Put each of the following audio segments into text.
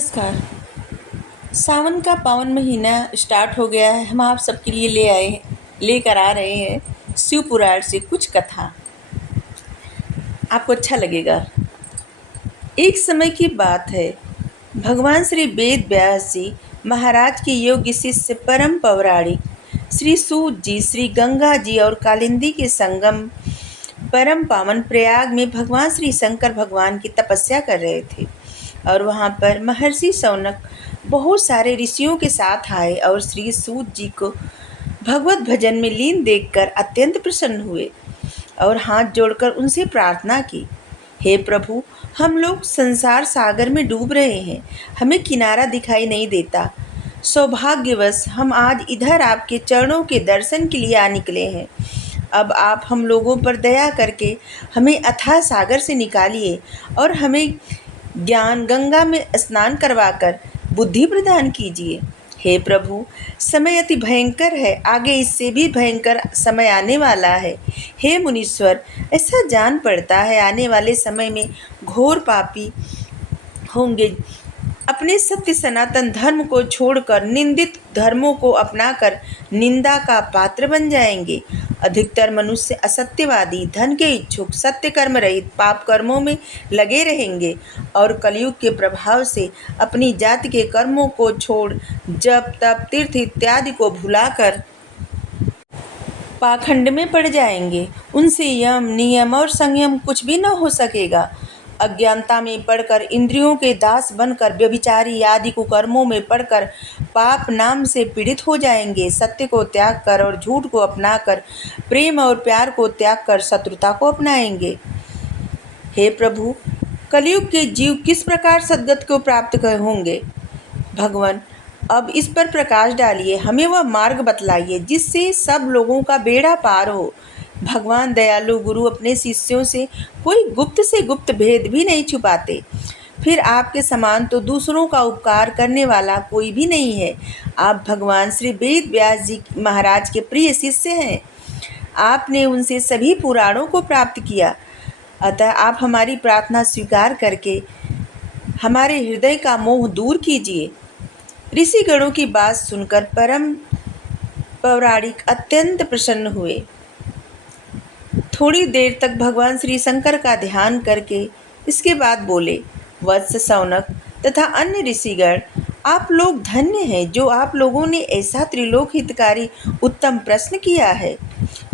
नमस्कार। सावन का पावन महीना स्टार्ट हो गया है। हम आप सबके लिए लेकर आ रहे हैं शिव पुराण से कुछ कथा। आपको अच्छा लगेगा। एक समय की बात है, भगवान श्री वेद व्यास जी महाराज के योग्य शिष्य परम पौराणिक श्री सूत जी, श्री गंगा जी और कालिंदी के संगम परम पावन प्रयाग में भगवान श्री शंकर भगवान की तपस्या कर रहे थे। और वहाँ पर महर्षि शौनक बहुत सारे ऋषियों के साथ आए और श्री सूत जी को भगवत भजन में लीन देखकर अत्यंत प्रसन्न हुए और हाथ जोड़कर उनसे प्रार्थना की, हे प्रभु, हम लोग संसार सागर में डूब रहे हैं, हमें किनारा दिखाई नहीं देता। सौभाग्यवश हम आज इधर आपके चरणों के दर्शन के लिए आ निकले हैं। अब आप हम लोगों पर दया करके हमें अथाह सागर से निकालिए और हमें ज्ञान गंगा में स्नान करवाकर बुद्धि प्रदान कीजिए। हे प्रभु, समय अति भयंकर है, आगे इससे भी भयंकर समय आने वाला है। हे मुनीश्वर, ऐसा जान पड़ता है आने वाले समय में घोर पापी होंगे, अपने सत्य सनातन धर्म को छोड़कर निंदित धर्मों को अपनाकर निंदा का पात्र बन जाएंगे। अधिकतर मनुष्य असत्यवादी, धन के इच्छुक, सत्य कर्म रहित पाप कर्मों में लगे रहेंगे और कलयुग के प्रभाव से अपनी जाति के कर्मों को छोड़ जप तप तीर्थ इत्यादि को भुलाकर पाखंड में पड़ जाएंगे। उनसे यम नियम और संयम कुछ भी न हो सकेगा। अज्ञानता में पड़कर, इंद्रियों के दास बनकर, व्यभिचारी आदि कुकर्मों में पड़कर पाप नाम से पीड़ित हो जाएंगे। सत्य को त्याग कर और झूठ को अपनाकर, प्रेम और प्यार को त्याग कर शत्रुता को अपनाएंगे। हे प्रभु, कलयुग के जीव किस प्रकार सद्गति को प्राप्त होंगे? भगवान, अब इस पर प्रकाश डालिए, हमें वह मार्ग बतलाइए जिससे सब लोगों का बेड़ा पार हो। भगवान दयालु गुरु अपने शिष्यों से कोई गुप्त से गुप्त भेद भी नहीं छुपाते। फिर आपके समान तो दूसरों का उपकार करने वाला कोई भी नहीं है। आप भगवान श्री वेद व्यास जी महाराज के प्रिय शिष्य हैं। आपने उनसे सभी पुराणों को प्राप्त किया, अतः आप हमारी प्रार्थना स्वीकार करके हमारे हृदय का मोह दूर कीजिए। ऋषिगणों की बात सुनकर परम पौराणिक अत्यंत प्रसन्न हुए। थोड़ी देर तक भगवान श्री शंकर का ध्यान करके इसके बाद बोले, वत्स शौनक तथा अन्य ऋषिगण, आप लोग धन्य हैं जो आप लोगों ने ऐसा त्रिलोक हितकारी उत्तम प्रश्न किया है।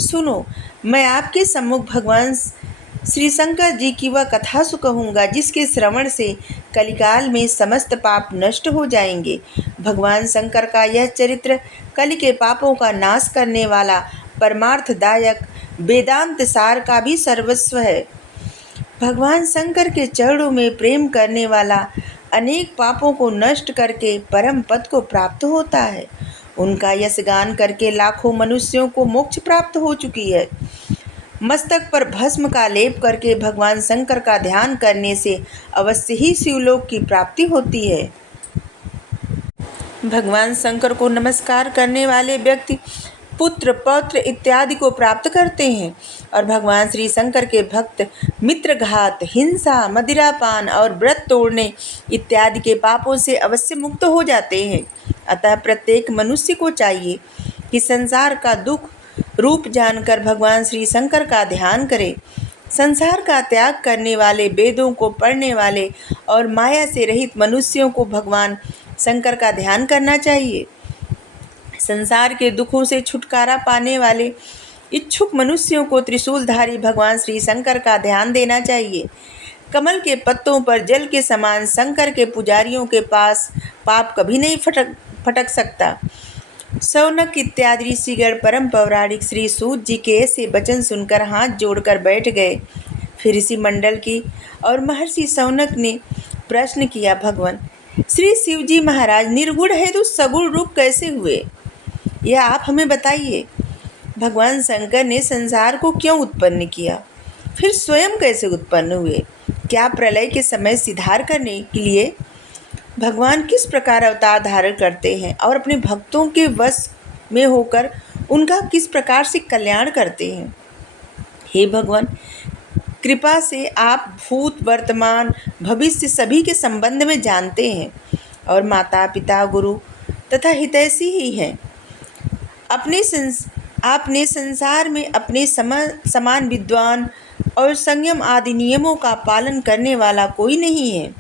सुनो, मैं आपके सम्मुख भगवान श्री शंकर जी की वह कथा कहूँगा जिसके श्रवण से कलिकाल में समस्त पाप नष्ट हो जाएंगे। भगवान शंकर का यह चरित्र कलि के पापों का नाश करने वाला, परमार्थदायक, वेदांत सार का भी सर्वस्व है। भगवान शंकर के चरणों में प्रेम करने वाला अनेक पापों को नष्ट करके परम पद को प्राप्त होता है। उनका यश गान करके लाखों मनुष्यों को मोक्ष प्राप्त हो चुकी है। मस्तक पर भस्म का लेप करके भगवान शंकर का ध्यान करने से अवश्य ही शिवलोक की प्राप्ति होती है। भगवान शंकर को नमस्कार करने वाले व्यक्ति पुत्र पौत्र इत्यादि को प्राप्त करते हैं और भगवान श्री शंकर के भक्त मित्रघात, हिंसा, मदिरापान और व्रत तोड़ने इत्यादि के पापों से अवश्य मुक्त हो जाते हैं। अतः प्रत्येक मनुष्य को चाहिए कि संसार का दुख रूप जानकर भगवान श्री शंकर का ध्यान करे। संसार का त्याग करने वाले, वेदों को पढ़ने वाले और माया से रहित मनुष्यों को भगवान शंकर का ध्यान करना चाहिए। संसार के दुखों से छुटकारा पाने वाले इच्छुक मनुष्यों को त्रिशूलधारी भगवान श्री शंकर का ध्यान देना चाहिए। कमल के पत्तों पर जल के समान शंकर के पुजारियों के पास पाप कभी नहीं फटक सकता। शौनक इत्यादि ऋषिगण परम पौराणिक श्री सूत जी के ऐसे वचन सुनकर हाथ जोड़कर बैठ गए। फिर ऋषि मंडल की और महर्षि शौनक ने प्रश्न किया, भगवान श्री शिव जी महाराज निर्गुण है तो सगुण रूप कैसे हुए, यह आप हमें बताइए। भगवान शंकर ने संसार को क्यों उत्पन्न किया, फिर स्वयं कैसे उत्पन्न हुए, क्या प्रलय के समय सिधार करने के लिए भगवान किस प्रकार अवतार धारण करते हैं और अपने भक्तों के वश में होकर उनका किस प्रकार से कल्याण करते हैं। हे भगवान, कृपा से आप भूत, वर्तमान, भविष्य सभी के संबंध में जानते हैं। और माता पिता गुरु तथा हितैषी ही हैं। आपने संसार में अपने समान विद्वान और संयम आदि नियमों का पालन करने वाला कोई नहीं है।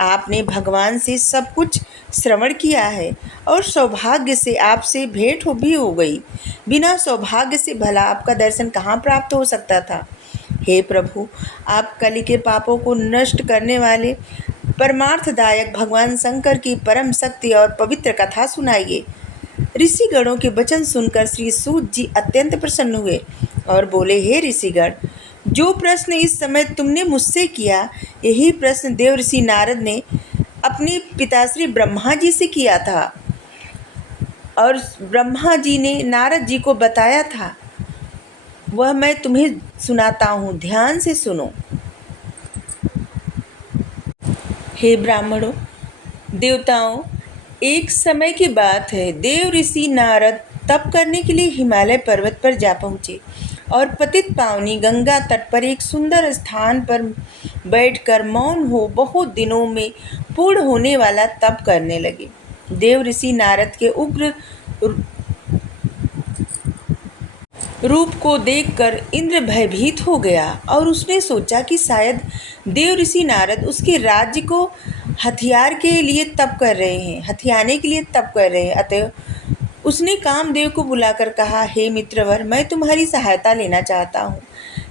आपने भगवान से सब कुछ श्रवण किया है और सौभाग्य से आपसे भेंट भी हो गई। बिना सौभाग्य से भला आपका दर्शन कहाँ प्राप्त हो सकता था। हे प्रभु, आप कलि के पापों को नष्ट करने वाले परमार्थदायक भगवान शंकर की परम शक्ति और पवित्र कथा सुनाइए। ऋषिगणों के वचन सुनकर श्री सूत जी अत्यंत प्रसन्न हुए और बोले, हे ऋषिगण, जो प्रश्न इस समय तुमने मुझसे किया, यही प्रश्न देवर्षि नारद ने अपने पिताश्री ब्रह्मा जी से किया था और ब्रह्मा जी ने नारद जी को बताया था। वह मैं तुम्हें सुनाता हूँ, ध्यान से सुनो। हे ब्राह्मणों, देवताओं, एक समय की बात है। देव ऋषि नारद तप करने के लिए हिमालय पर्वत पर जा पहुँचे और पतित पावनी गंगा तट पर एक सुंदर स्थान पर बैठकर मौन हो बहुत दिनों में पूर्ण होने वाला तप करने लगे। देव ऋषि नारद के उग्र रूप को देखकर इंद्र भयभीत हो गया और उसने सोचा कि शायद देव ऋषि नारद उसके राज्य को हथियाने के लिए तप कर रहे हैं। अतः उसने कामदेव को बुलाकर कहा, हे मित्रवर, मैं तुम्हारी सहायता लेना चाहता हूँ।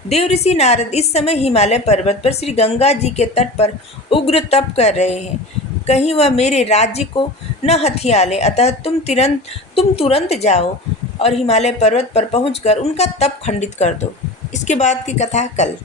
देव ऋषि नारद इस समय हिमालय पर्वत पर श्री गंगा जी के तट पर उग्र तप कर रहे हैं। कहीं वह मेरे राज्य को न हथिया ले, अतः तुम तुरंत जाओ और हिमालय पर्वत पर पहुंचकर उनका तप खंडित कर दो। इसके बाद की कथा कल।